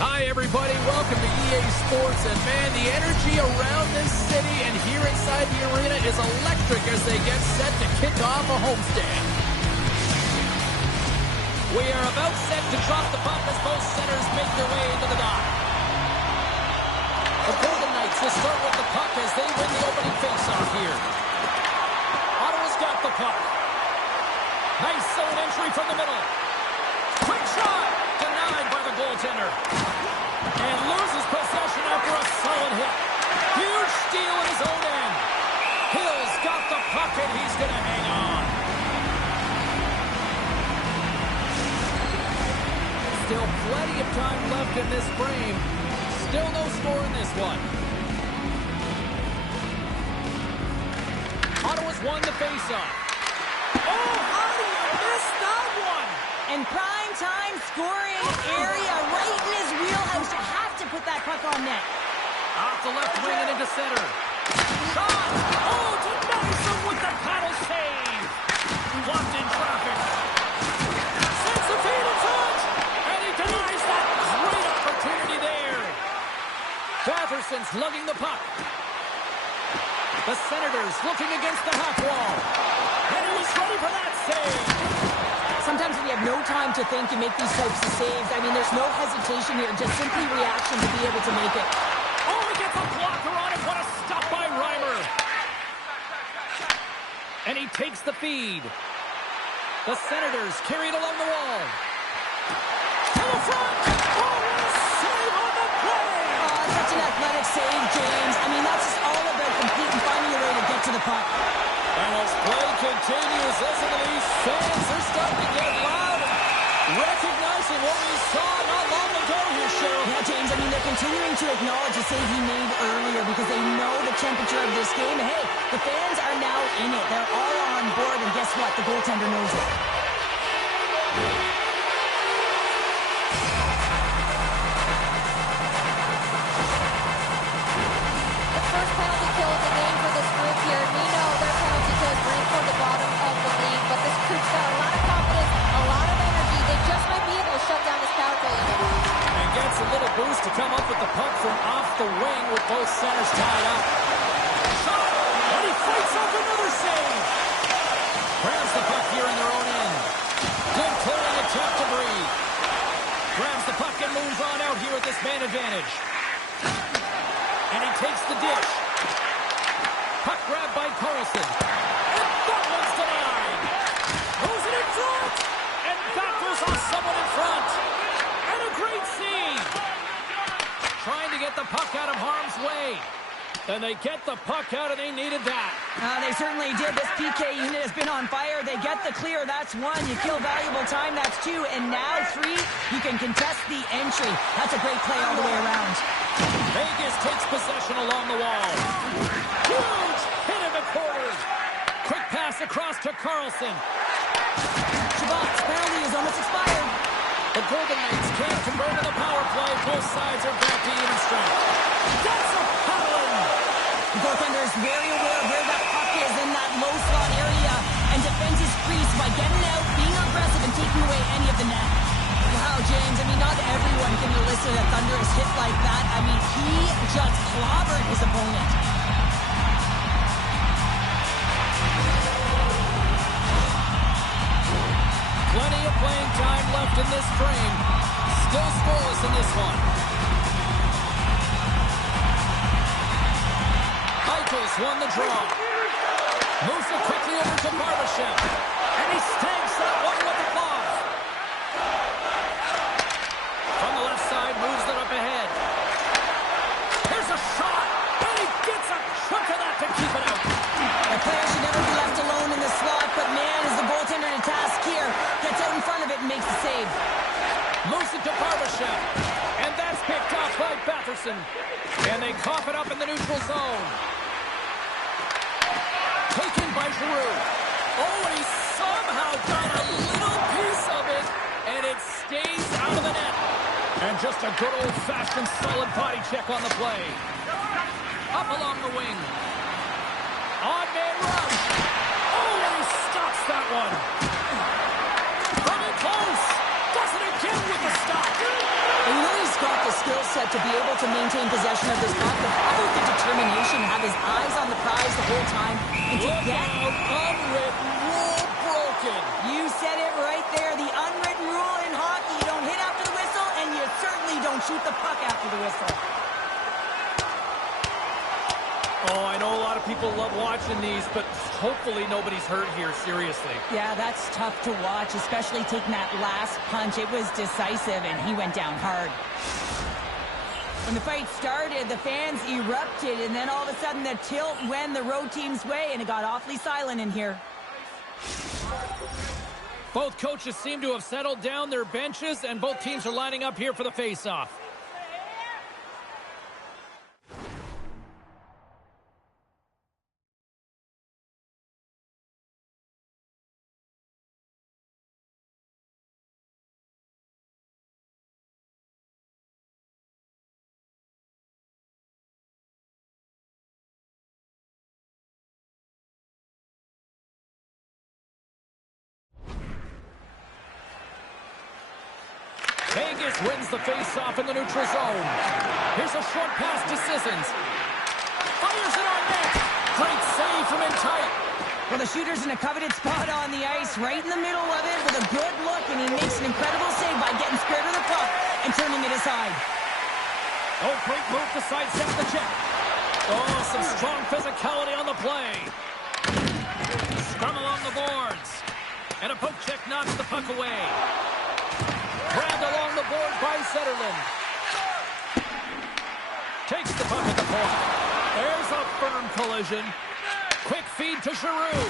Hi, everybody. Welcome to EA Sports. And, man, the energy around this city and here inside the arena is electric as they get set to kick off a homestand. We are about set to drop the puck as both centers make their way into the dot. The Golden Knights will start with the puck as they win the opening faceoff here. Ottawa's got the puck. Nice zone entry from the middle. Quick shot! Denied by the goaltender. And loses possession after a solid hit. Huge steal at his own end. Hill's got the puck and he's going to hang on. Still plenty of time left in this frame. Still no score in this one. Ottawa's won the faceoff. Oh, how do you miss that one? And prime time scoring area right in his wheelhouse. You have to put that puck on net. Off the left wing and into center. Shot! Oh, denies him with the paddle save. Blocked in traffic. Sends the feed in front. And he denies that great opportunity there. Batherson's lugging the puck. The Senators looking against the half wall. And he's ready for that save. Sometimes when you have no time to think, you make these types of saves. I mean, there's no hesitation here, just simply reaction to be able to make it. Oh, he gets a blocker on it. What a stop by Reimer. And he takes the feed. The Senators carried along the wall. To the front. Oh, what a save on the play. Oh, such an athletic save, James. I mean, that's just all about competing, finding a way to get to the puck. And as play continues, listen to these fans. They're starting to get loud and recognizing what we saw not long ago here, Cheryl. Yeah, James, I mean, they're continuing to acknowledge the save he made earlier because they know the temperature of this game. And, hey, the fans are now in it. They're all on board, and guess what? The goaltender knows it. The first penalty kill of the game for this group here. We know their penalty kills rank toward the bottom of the league, but this group's got a lot of confidence, a lot of energy. They just might be able to shut down this power play unit. And gets a little boost to come up with the puck from off the wing with both centers tied up. Shot! And he fights off another save. Grabs the puck here in their own end. Good clearing attempt to breathe. Grabs the puck and moves on out here with this man advantage. And he takes the dish. Puck grabbed by Carlson. And that one's denied. Moves it in front. And that goes off someone in front. And a great save. Trying to get the puck out of harm's way. And they get the puck out, and they needed that. They certainly did. This PK unit has been on fire. They get the clear. That's one. You kill valuable time. That's two. And now three, you can contest the entry. That's a great play all the way around. Vegas takes possession along the wall. Huge hit in the corner. Quick pass across to Carlson. Shabbat's penalty is almost expired. The Golden Knights can't convert to the power play. Both sides are back to even strength. That's a paddling. The goaltender is very aware of where that puck is in that low slot area and defends his crease by getting out, being aggressive, and taking away any of the net. Wow, James, I mean, not everyone can elicit a thunderous hit like that. I mean, he just clobbered his opponent. Plenty of playing time left in this frame. Still scoreless in this one. Eichels won the draw. Moves it quickly over to Barbashev. And he stamps that one with the glove. From the left side, moves it up ahead. Here's a shot. And he gets a chunk of that to keep it out. The player should never be left alone in the slot, but man, is the goaltender to task here. Gets out in front of it and makes the save. Moves it to Barbashev. And that's picked off by Batherson. And they cough it up in the neutral zone. Taken by Giroux. Oh, and he somehow got a little piece of it. And it stays out of the net. And just a good old-fashioned solid body check on the play. Up along the wing. On man run. Oh, and he stops that one. Coming close. Does it again with the stop. And you know he's got the to be able to maintain possession of this puck, but how about the determination, have his eyes on the prize the whole time, and to Look get... out, unwritten rule broken. You said it right there, the unwritten rule in hockey. You don't hit after the whistle, and you certainly don't shoot the puck after the whistle. Oh, I know a lot of people love watching these, but hopefully nobody's hurt here, seriously. Yeah, that's tough to watch, especially taking that last punch. It was decisive, and he went down hard. When the fight started, the fans erupted, and then all of a sudden the tilt went the road team's way, and it got awfully silent in here. Both coaches seem to have settled down their benches, and both teams are lining up here for the face-off. Vegas wins the face-off in the neutral zone. Here's a short pass to Sissons. Fires it on net. Great save from in tight. Well, the shooter's in a coveted spot on the ice, right in the middle of it with a good look, and he makes an incredible save by getting scared of the puck and turning it aside. Oh, great move to sidestep the check. Oh, some strong physicality on the play. Scrum along the boards. And a poke check knocks the puck away. Grabbed along the board by Zetterlund. Takes the puck at the point. There's a firm collision. Quick feed to Giroux.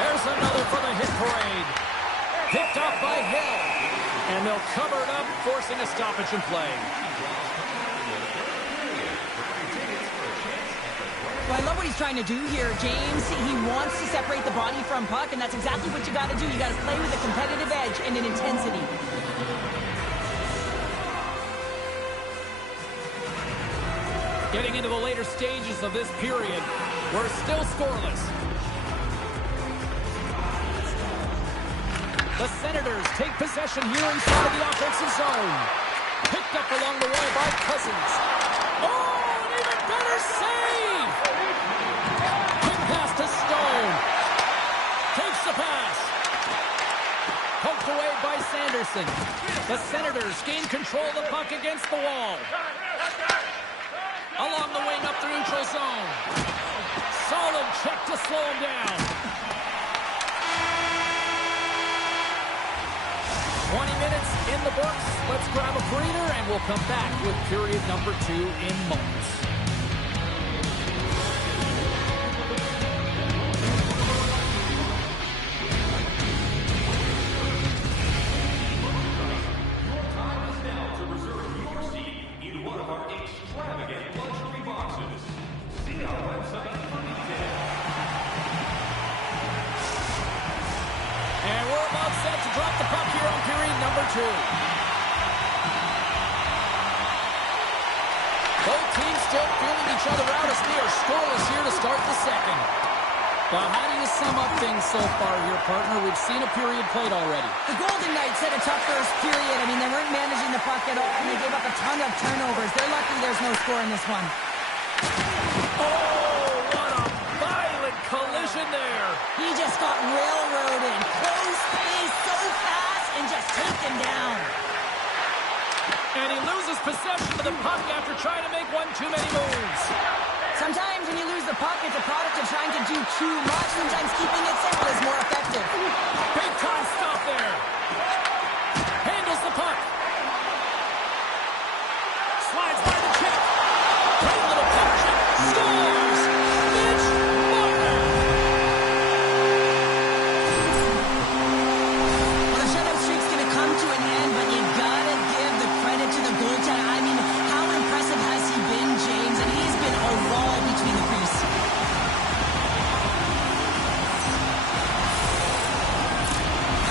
There's another for the hit parade. Picked up by Hill. And they'll cover it up, forcing a stoppage in play. Well, I love what he's trying to do here, James. He wants to separate the body from puck, and that's exactly what you got to do. You got to play with a competitive edge and an intensity. Getting into the later stages of this period, we're still scoreless. The Senators take possession here inside of the offensive zone. Picked up along the wall by Cousins. Oh, an even better save! Quick pass to Stone. Takes the pass. Poked away by Sanderson. The Senators gain control of the puck against the wall. Along the wing up the neutral zone. Solid check to slow him down. 20 minutes in the books. Let's grab a breather and we'll come back with period number 2 in moments. Both teams still feeling each other out as we are scoreless here to start the second. Well, how do you sum up things so far here, partner? We've seen a period played already. The Golden Knights had a tough first period. I mean, they weren't managing the puck at all, and they gave up a ton of turnovers. They're lucky there's no score in this one. Oh, what a violent collision there. He just got railroaded. Close pace, so fast, and just taken down. And he loses possession of the puck after trying to make one too many moves. Sometimes when you lose the puck, it's a product of trying to do too much. Sometimes keeping it simple is more effective. Big time stop there. Handles the puck. Slides by the check. Great little puck check. Scores! Mitch Marner! Well, the shutout streak's going to come to an end, but you got to give the credit to the goaltender. I mean, how impressive has he been, James? And he's been a wall between the crease.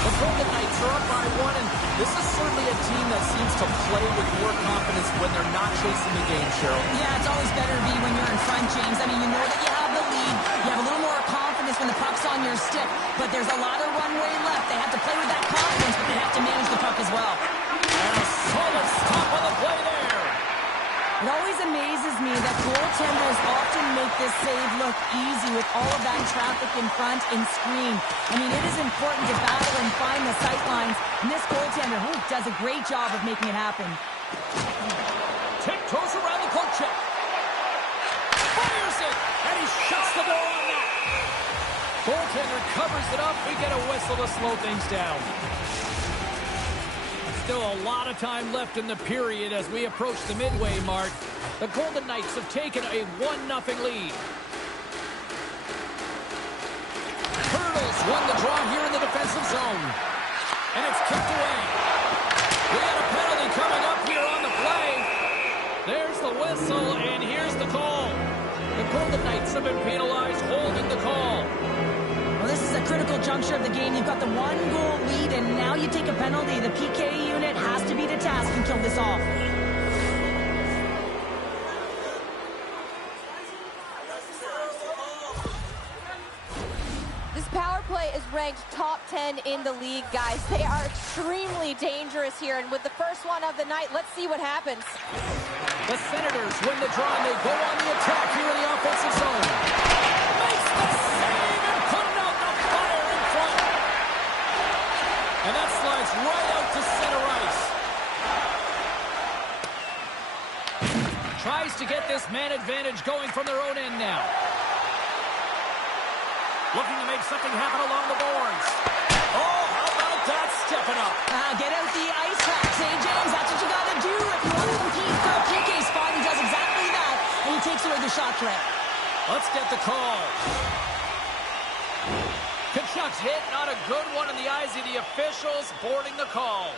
The Golden Knights are up by 1, and this is certainly a team that seems to play with more confidence when they're not chasing the game, Cheryl. Yeah, it's always better to be when you're in front, James. I mean, you know that you have the lead. You have a little more confidence when the puck's on your stick, but there's a lot of runway left. They have to play with that confidence, but they have to manage the puck as well. And a solid stop on the play there. goaltenders often make this save look easy with all of that traffic in front and screen. I mean, it is important to battle and find the sight lines, and this goaltender does a great job of making it happen. Tiptoes around the poke check. Fires it, and he shuts the door on that. Goaltender covers it up. We get a whistle to slow things down. Still a lot of time left in the period as we approach the midway mark. The Golden Knights have taken a 1-0 lead. Turtles won the draw here in the defensive zone. And it's kicked away. We got a penalty coming up here on the play. There's the whistle, and here's the call. The Golden Knights have been penalized, holding the call. Well, this is a critical juncture of the game. You've got the 1-goal lead, and now you take a penalty. The PK unit has to be to task and kill this off. This power play is ranked top 10 in the league, guys. They are extremely dangerous here, and with the first one of the night, let's see what happens. The Senators win the draw, and they go on the attack here in the offensive zone. Makes the save and putting out the fire in front. And that slides right out to center ice. Tries to get this man advantage going from their own end now. Looking to make something happen along the boards. Oh, how about that stepping up? Get out the ice packs, eh, James? That's what you got to do if you want to compete for a PK spot. He does exactly that, and he takes away the shot threat. Let's get the call. Kachuk's hit, not a good one in the eyes of the officials, boarding the call.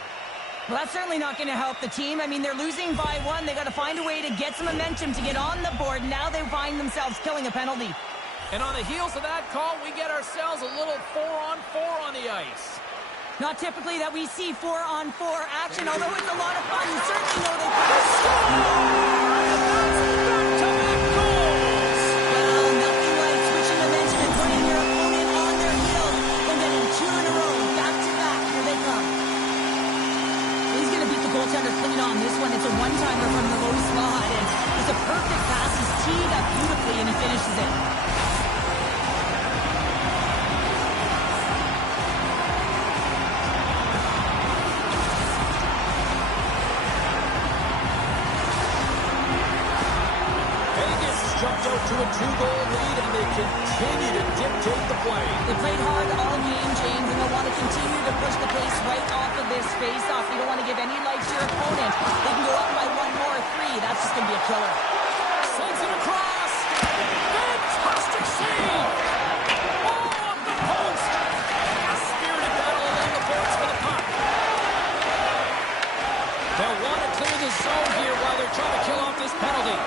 Well, that's certainly not going to help the team. I mean, they're losing by 1. They got to find a way to get some momentum to get on the board. Now they find themselves killing a penalty. And on the heels of that call, we get ourselves a little 4-on-4 on the ice. Not typically that we see 4-on-4 action, although it's a lot of fun. You certainly know they can score! Back-to-back goals! Well, nothing like switching momentum and putting your opponent on their heels and getting 2 in a row. Back-to-back, here they come. He's going to beat the goaltender clean on this one. It's a one-timer from the low slot, and it's a perfect pass. He's teed up beautifully, and he finishes it. Jumped out to a 2-goal lead, and they continue to dictate the play. They played hard all game, James, and they'll want to continue to push the pace right off of this face-off. You don't want to give any life to your opponent. They can go up by 1 more or 3. That's just going to be a killer. Sends it across. Fantastic save. Oh, off the post. A spirited battle along the boards for the puck. They'll want to clear the zone here while they're trying to kill off this penalty.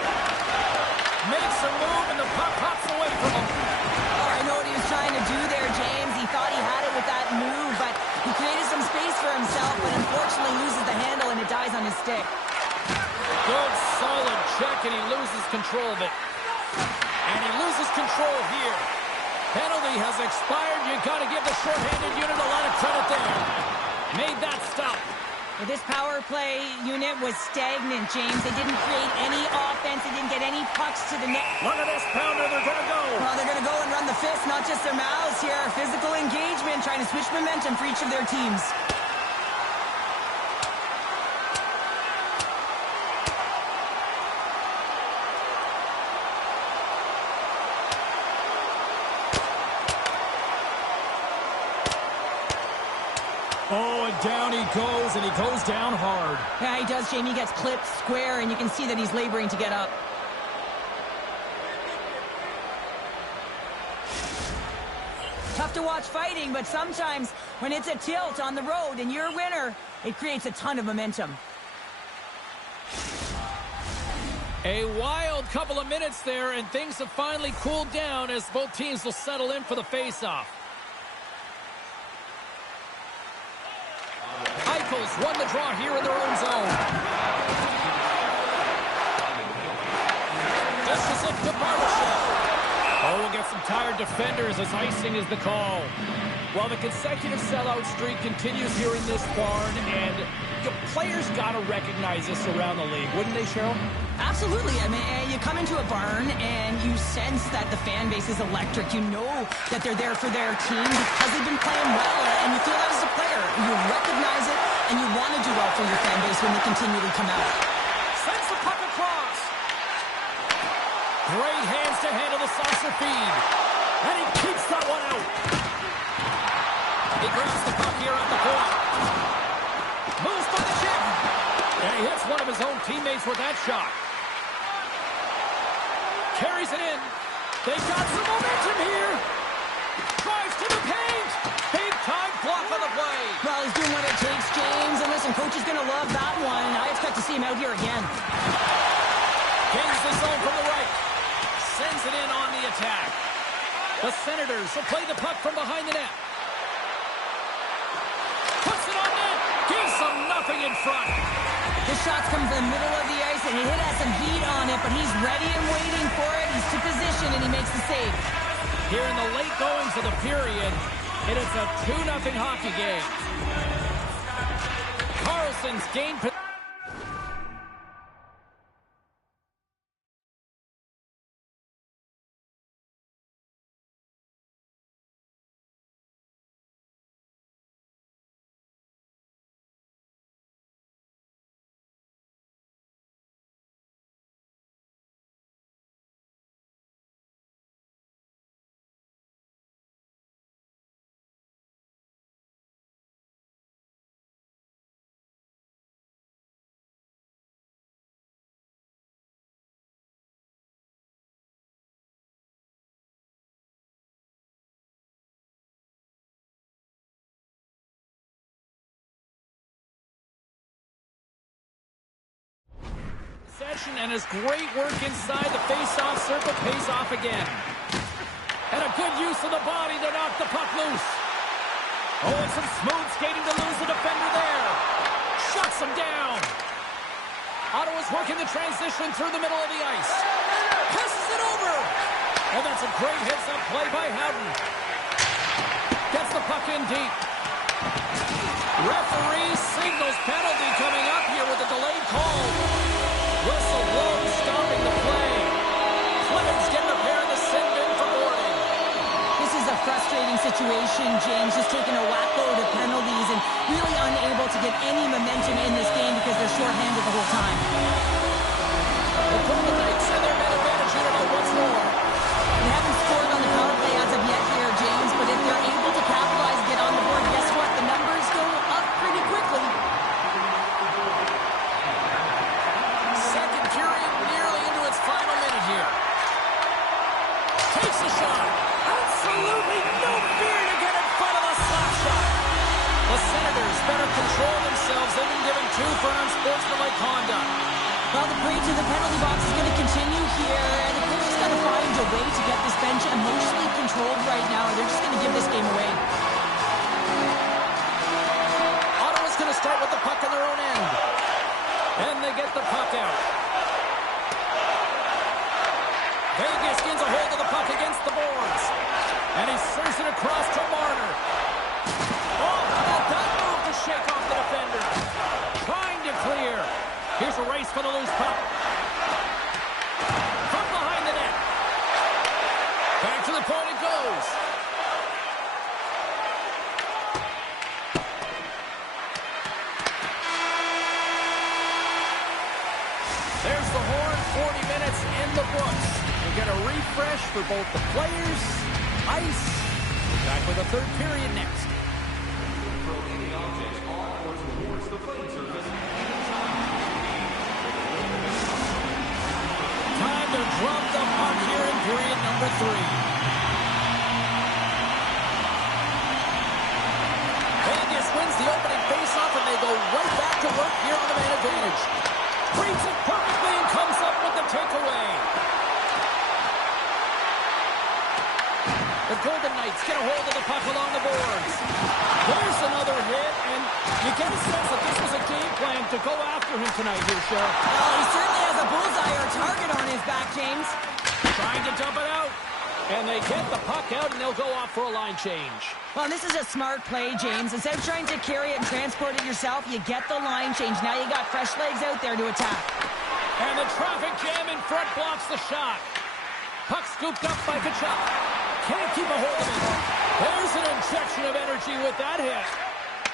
Makes a move, and the puck pops away from him. Oh, I know what he was trying to do there, James. He thought he had it with that move, but he created some space for himself, but unfortunately loses the handle, and it dies on his stick. Good, solid check, and he loses control of it. And he loses control here. Penalty has expired. You got to give the shorthanded unit a lot of credit there. Made that stop. Well, this power play unit was stagnant, James. They didn't create any offense. They didn't get any pucks to the net. Look at this pounder. They're going to go. Well, they're going to go and run the fist, not just their mouths here. Physical engagement, trying to switch momentum for each of their teams. Oh, and down he goes, and he goes down hard. Yeah, he does, Jamie. He gets clipped square, and you can see that he's laboring to get up. Tough to watch fighting, but sometimes when it's a tilt on the road and you're a winner, it creates a ton of momentum. A wild couple of minutes there, and things have finally cooled down as both teams will settle in for the face-off. Eichels won the draw here in their own zone. This is it to Barbashev. Oh, we'll get some tired defenders as icing is the call. Well, the consecutive sellout streak continues here in this barn, and the players got to recognize this around the league, wouldn't they, Cheryl? Absolutely. I mean, you come into a barn and you sense that the fan base is electric. You know that they're there for their team because they've been playing well, and you feel that as a player. You recognize it, and you want to do well for your fan base when they continually come out. Sends the puck across. Great hands to handle the saucer feed. And he keeps that one out. He grabs the puck here at the point. Moves by the chip. And he hits one of his own teammates with that shot. Carries it in. They got some momentum here. Drives to the paint. Big time block on the play. Well, he's doing what it takes, James. And listen, coach is going to love that one. I expect to see him out here again. Gains the zone from the right. Sends it in on the attack. The Senators will play the puck from behind the net. Puts it on net. Gives them nothing in front. The shots come from the middle of the ice, and he has some heat on it, but he's ready and waiting for it. He's to position, and he makes the save. Here in the late goings of the period, it is a 2-0 hockey game. Carlson's gained possession. And his great work inside the face-off circle pays off again. And a good use of the body to knock the puck loose. Oh, and some smooth skating to lose the defender there. Shuts him down. Ottawa's working the transition through the middle of the ice. Passes it over. Oh, that's a great heads-up play by Howden. Gets the puck in deep. Referee signals penalty coming up here with a delayed call. Whistle blows, stopping the play. Clemens getting a pair of the sin bin for boarding. This is a frustrating situation, James, just taking a whack-load of penalties and really unable to get any momentum in this game because they're shorthanded the whole time. The Golden Knights and their man advantage unit out once more. They haven't scored on the power play as of yet here, James, but if they're able to capitalize and get on the board, guess what? The numbers go up pretty quickly. Second period nearly into its final minute here. Takes a shot. Absolutely no fear to get in front of the slap shot. The Senators better control themselves. They've been given 2 for unsportsmanlike conduct. Well, the parade to the penalty box is going to continue here, and the coach has got to find a way to get this bench emotionally controlled right now, or they're just going to give this game away. Ottawa's going to start with the puck on their own end. And they get the puck out. Vegas gets a hold of the puck against the boards. And he serves it across to Marner. Oh, how about that move to shake off the defender? Trying to clear. Here's a race for the loose puck. From behind the net. Back to the point it goes. There's the horn, 40 minutes in the books. We'll get a refresh for both the players, ice. Back with the third period next. Time to drop the puck here in period number 3. Vegas wins the opening faceoff, and they go right back to work here on the man advantage. Reads it perfectly and comes up with the takeaway. The Golden Knights get a hold of the puck along the boards. There's another hit, and you get a sense that this was a game plan to go after him tonight here, Cheryl. Well, he certainly has a bullseye or a target on his back, James. Trying to dump it out. And they get the puck out, and they'll go off for a line change. Well, this is a smart play, James. Instead of trying to carry it and transport it yourself, you get the line change. Now you got fresh legs out there to attack. And the traffic jam in front blocks the shot. Puck scooped up by Kachuk. Can't keep a hold of it. There's an injection of energy with that hit.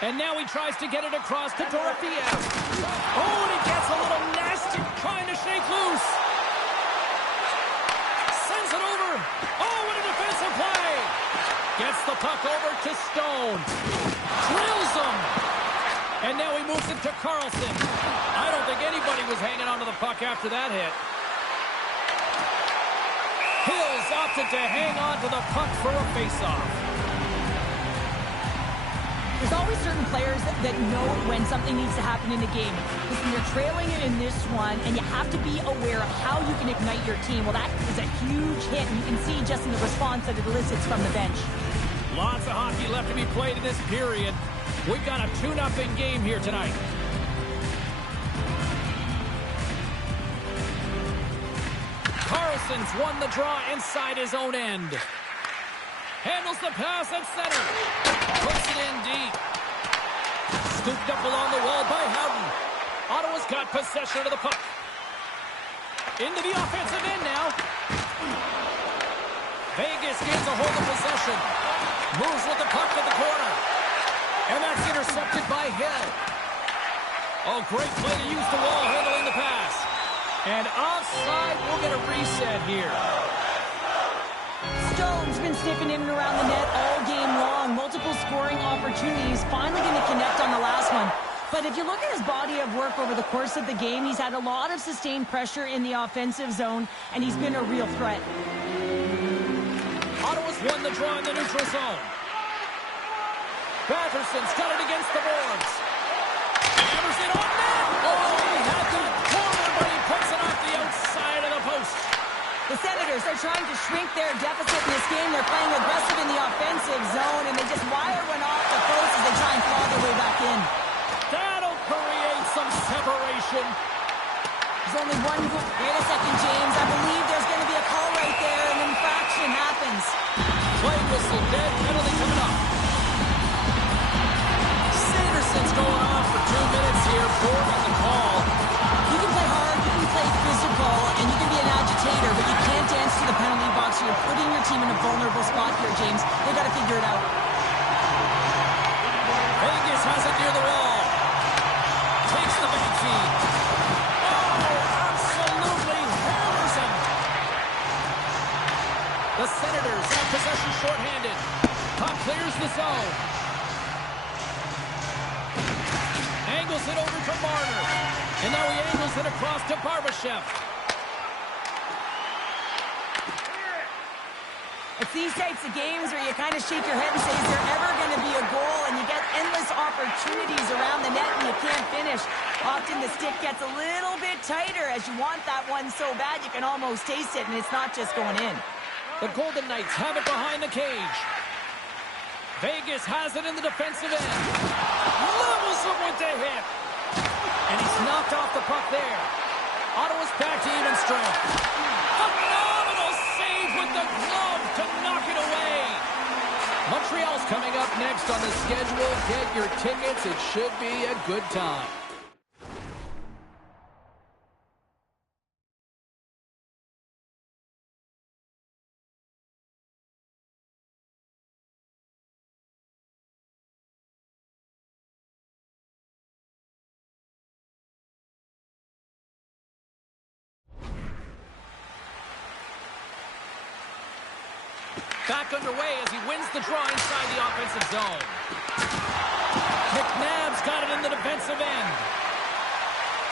And now he tries to get it across to Dorofiev. Oh, and he gets a little nasty, trying to shake loose. Sends it over. Oh, what a defensive play. Gets the puck over to Stone. Drills him. And now he moves it to Carlson. I don't think anybody was hanging onto the puck after that hit. Hills opted to hang on to the puck for a faceoff. There's always certain players that know when something needs to happen in a game. Listen, you're trailing in this one, and you have to be aware of how you can ignite your team. Well, that is a huge hit, and you can see just in the response that it elicits from the bench. Lots of hockey left to be played in this period. We've got a 2-0 game here tonight. Carlson's won the draw inside his own end. Handles the pass at center. Puts it in deep. Scooped up along the wall by Howden. Ottawa's got possession of the puck. Into the offensive end now. Vegas gains a hold of possession. Moves with the puck to the corner. And that's intercepted by Hill. Oh, great play to use the wall handling the pass. And offside, we'll get a reset here. Stone's been sniffing in and around the net all game long. Multiple scoring opportunities. Finally going to connect on the last one. But if you look at his body of work over the course of the game, he's had a lot of sustained pressure in the offensive zone, and he's been a real threat. Ottawa's won the draw in the neutral zone. Batterson's got it against the boards. Hammers it on net. Oh, he had the corner, but he puts it off the outside of the post. The Senators are trying to shrink their deficit in this game. They're playing aggressive in the offensive zone, and they just wire one off the post as they try and claw their way back in. That'll create some separation. There's only one goal. Wait a second, James. I believe there's going to be a call right there. An infraction happens. Play whistle dead. Penalty coming up. Sanderson's going off for 2 minutes here. Ford on the call. You can play hard, you can play physical, and you can be an agitator, but you can't dance to the penalty box. You're putting your team in a vulnerable spot here, James. They've got to figure it out. Vegas has it near the wall. Takes the back feed. Oh, absolutely hammers him. The Senators have possession shorthanded. Puck clears the zone. Angles it over to Marner. And now he angles it across to Barbashev. It's these types of games where you kind of shake your head and say, is there ever going to be a goal? And you get endless opportunities around the net and you can't finish. Often the stick gets a little bit tighter as you want that one so bad you can almost taste it, and it's not just going in. The Golden Knights have it behind the cage. Vegas has it in the defensive end. Levels him with the hit. And he's knocked off the puck there. Ottawa's back to even strength. Phenomenal save with the glove to knock it away. Montreal's coming up next on the schedule. Get your tickets. It should be a good time. Back underway as he wins the draw inside the offensive zone. McNabb's got it in the defensive end.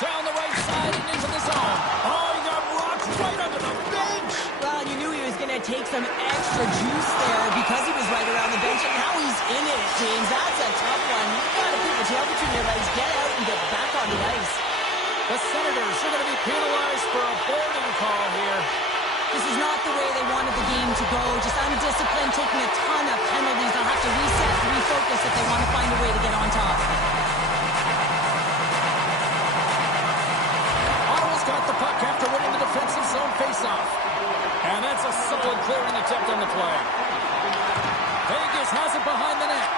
Down the right side and into the zone. Oh, he got rocked right under the bench. Well, you knew he was going to take some extra juice there because he was right around the bench, and now he's in it, James. That's a tough one. You've got to put the tail between your legs, get out, and get back on the ice. The Senators are going to be penalized for a boarding call here. This is not the way they wanted the game to go. Just undisciplined, taking a ton of penalties. They'll have to reset, refocus if they want to find a way to get on top. Ottawa's got the puck after winning the defensive zone faceoff. And that's a solid clearing attempt on the play. Vegas has it behind the net.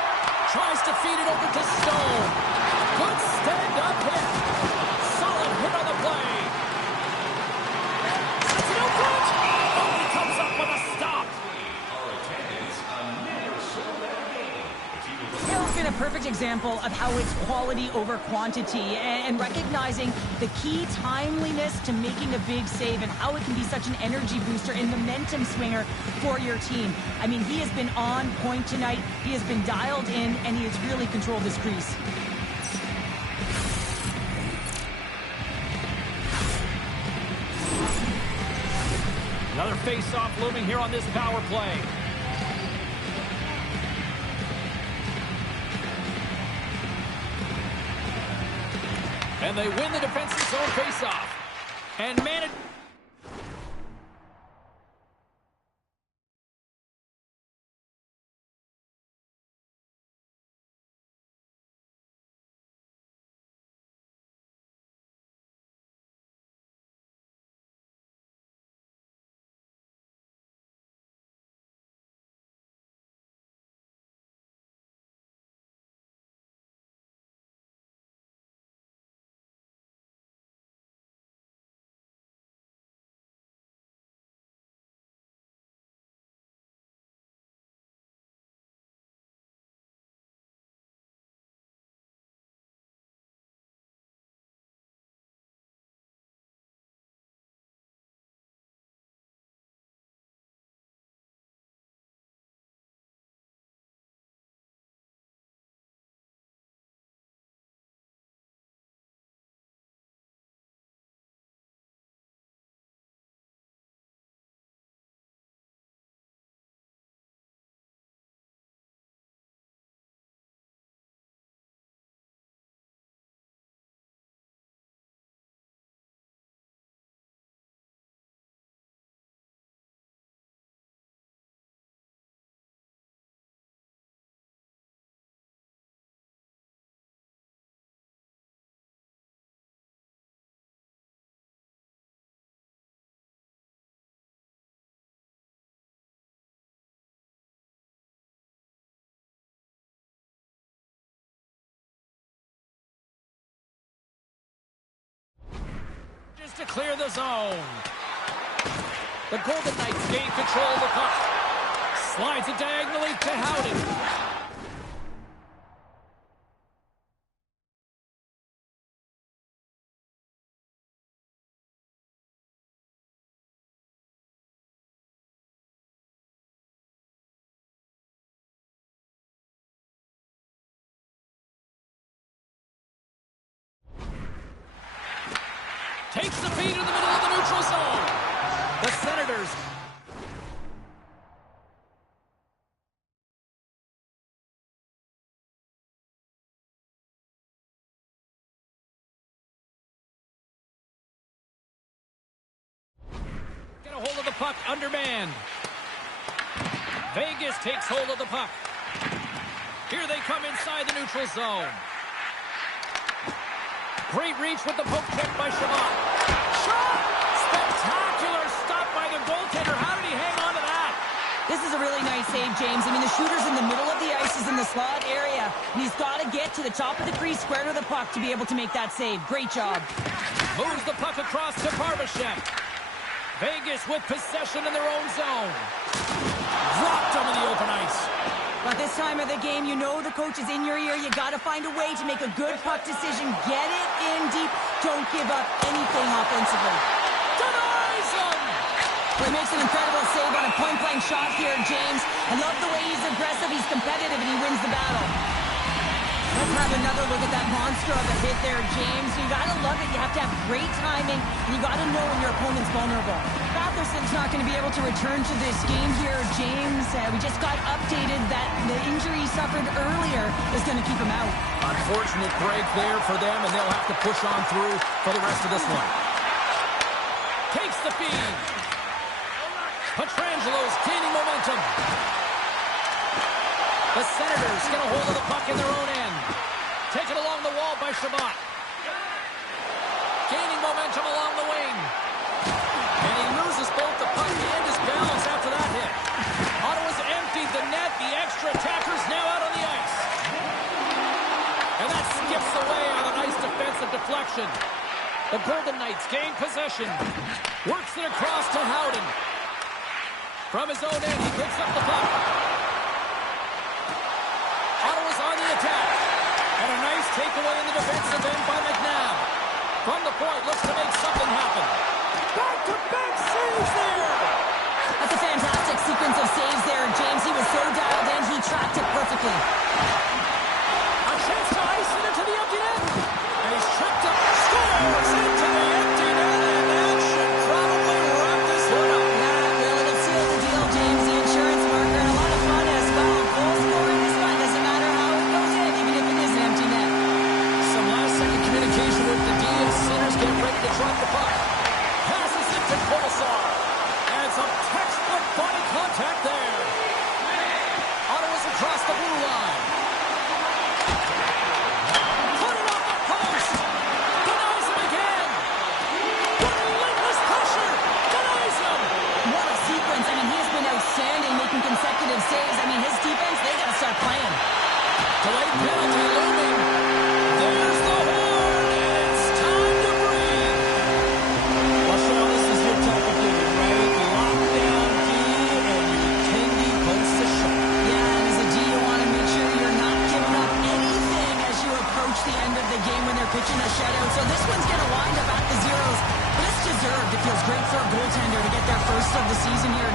Tries to feed it over to Stone. Good stand-up hit. Solid hit on the play. Sets it out front. Oh, he comes up with a stop. Hill's been a perfect example of how it's quality over quantity and recognizing the key timeliness to making a big save and how it can be such an energy booster and momentum swinger for your team. I mean, he has been on point tonight. He has been dialed in, and he has really controlled this crease. Another face-off looming here on this power play. And they win the defensive zone face-off. And man it. To clear the zone. The Golden Knights gain control of the puck. Slides it diagonally to Howden. Takes the feed in the middle of the neutral zone. The Senators. Get a hold of the puck, undermanned. Vegas takes hold of the puck. Here they come inside the neutral zone. Great reach with the poke check by Shabbat. Shot! Spectacular stop by the goaltender. How did he hang on to that? This is a really nice save, James. I mean, the shooter's in the middle of the ice. He's in the slot area. And he's got to get to the top of the crease, square to the puck to be able to make that save. Great job. Moves the puck across to Barbashev. Vegas with possession in their own zone. Dropped him in the open ice. But this time of the game, you know the coach is in your ear. You got to find a way to make a good puck decision. Get it in deep. Don't give up anything offensively. Denies him! Well, he makes an incredible save on a point-blank shot here, James. I love the way he's aggressive, he's competitive, and he wins the battle. Let's have another look at that monster of a hit there, James. You got to love it. You have to have great timing, and you got to know when your opponent's vulnerable. Batherson's not going to be able to return to this game here, James. We just got updated that the injury he suffered earlier is going to keep him out. Unfortunate break there for them, and they'll have to push on through for the rest of this one. Takes the feed. Petrangelo's gaining momentum. The Senators get a hold of the puck in their own end. Taken along the wall by Shabbat. Gaining momentum along the wing. And he loses both the puck and his balance extra attackers now out on the ice. And that skips away on a nice defensive deflection. The Golden Knights gain possession. Works it across to Howden. From his own end, he picks up the puck. Ottawa's on the attack. And a nice takeaway in the defensive end by McNabb. From the point, looks to make something happen. Back-to-back saves there. That's a fantastic sequence of saves there, James. He was so dialed in, he tracked it perfectly. A chance to ice it into the empty net. And he's tripped up. Scores into the empty net. And that should probably wrap this one up. Yeah, well, it'll seal the deal, James. The insurance marker and a lot of fun as well. Goal scoring is fun. Doesn't matter how it goes in, even if it is an empty net. Some last-second communication with the D as Sinners get ready to drop the puck. Passes it to Kolasar. And some textbook body contact there. Ottawa's across the blue line. Put it off the post. Denies him again. Relentless pressure. Denies him. What a sequence. I mean, he's been outstanding, making consecutive saves. I mean, his defense, they got to start playing. Delayed penalty looming. There's the horn. And it's time to breathe. Well, Cheryl, this is your type of game, right? Lockdown D and you tangy post to shot. Yeah, and as a G, you want to make sure you're not giving up anything as you approach the end of the game when they're pitching a shutout. So this one's going to wind up at the zeros. But it's deserved. It feels great for a goaltender to get their first of the season here.